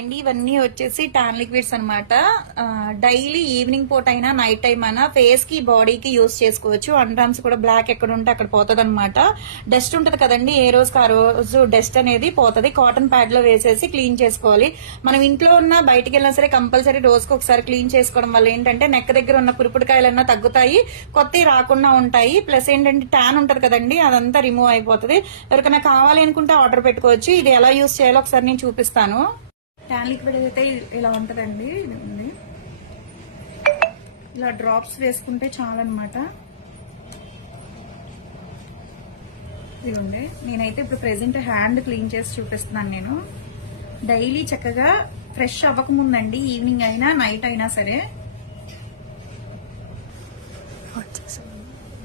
అండి ఇవన్నీ వచ్చేసి టాన్ లిక్విడ్స్ అనమాట. డైలీ ఈవినింగ్ పూట అయినా నైట్ టైం అయినా ఫేస్ కి బాడీకి యూస్ చేసుకోవచ్చు. అండ్రామ్స్ కూడా బ్లాక్ ఎక్కడ ఉంటే అక్కడ పోతుంది అనమాట. డస్ట్ ఉంటది కదండి, ఏ రోజుకి ఆ రోజు డస్ట్ అనేది పోతుంది. కాటన్ ప్యాడ్ లో వేసేసి క్లీన్ చేసుకోవాలి. మనం ఇంట్లో ఉన్న బయటికి వెళ్ళినా సరే కంపల్సరీ రోజుకి ఒకసారి క్లీన్ చేసుకోవడం వల్ల ఏంటంటే నెక్ దగ్గర ఉన్న పురుపుడికాయలన్నా తగ్గుతాయి, కొత్తవి రాకుండా ఉంటాయి. ప్లస్ ఏంటంటే ట్యాన్ ఉంటది కదండి, అదంతా రిమూవ్ అయిపోతుంది. ఎవరికైనా కావాలి అనుకుంటే ఆర్డర్ పెట్టుకోవచ్చు. ఇది ఎలా యూస్ చేయాలో ఒకసారి నేను చూపిస్తాను. ట్యాన్ లిక్విడ్ అయితే ఇలా ఉంటదండి. ఇది ఉంది, ఇలా డ్రాప్స్ వేసుకుంటే చాలన్నమాట. ఇది ఉంది. నేనైతే ఇప్పుడు ప్రెసెంట్ హ్యాండ్ క్లీన్ చేసి చూపిస్తున్నాను. నేను డైలీ చక్కగా ఫ్రెష్ అవ్వకముందండి, ఈవినింగ్ అయినా నైట్ అయినా సరే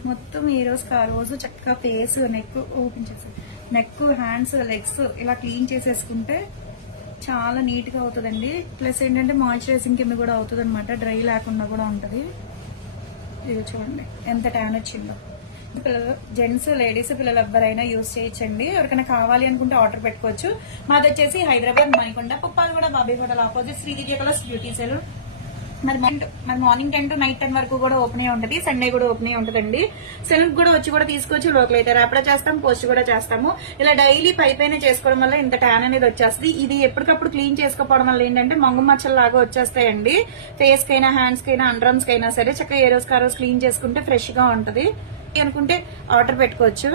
మొత్తం ఏ రోజుకి ఆ రోజు చక్కగా ఫేస్, నెక్ ఓపెన్ చేసి నెక్, హ్యాండ్స్, లెగ్స్ ఇలా క్లీన్ చేసేసుకుంటే చాలా నీట్ గా అవుతుందండి. ప్లస్ ఏంటంటే మాయిశ్చరైజింగ్ కింద కూడా అవుతుంది అనమాట, డ్రై లేకుండా కూడా ఉంటది. ఇది చూడండి ఎంత ట్యాన్ వచ్చిందో. పిల్లలు, జెంట్స్, లేడీస్, పిల్లలు ఎవ్వరైనా యూజ్ చేయొచ్చండి. ఎవరికైనా కావాలి అనుకుంటే ఆర్డర్ పెట్టుకోవచ్చు. మాది వచ్చేసి Hyderabad Manikonda, Puppalaguda, Bobby hotel opposite Sridivya colours beauty salon. మరి మార్నింగ్ 10 to నైట్ 10 వరకు కూడా ఓపెన్ అయి ఉంటుంది. సండే కూడా ఓపెన్ అయి ఉంటుందండి. సెలూన్ కూడా వచ్చి కూడా తీసుకోవచ్చు. లోకల్ అయితే ర్యాపిడో చేస్తాం, పోస్ట్ కూడా చేస్తాము. ఇలా డైలీ పైన చేసుకోవడం వల్ల ఇంత ట్యాన్ అనేది వచ్చేస్తుంది. ఇది ఎప్పటికప్పుడు క్లీన్ చేసుకోవడం వల్ల ఏంటంటే మంగు మచ్చలు లాగా వచ్చేస్తాయండి. ఫేస్ కైనా, హ్యాండ్స్ కైనా, అండర్ఆర్మ్స్ కైనా సరే చక్కగా ఏ రోజుకి ఆ రోజు క్లీన్ చేసుకుంటే ఫ్రెష్ గా ఉంటది. అనుకుంటే ఆర్డర్ పెట్టుకోవచ్చు.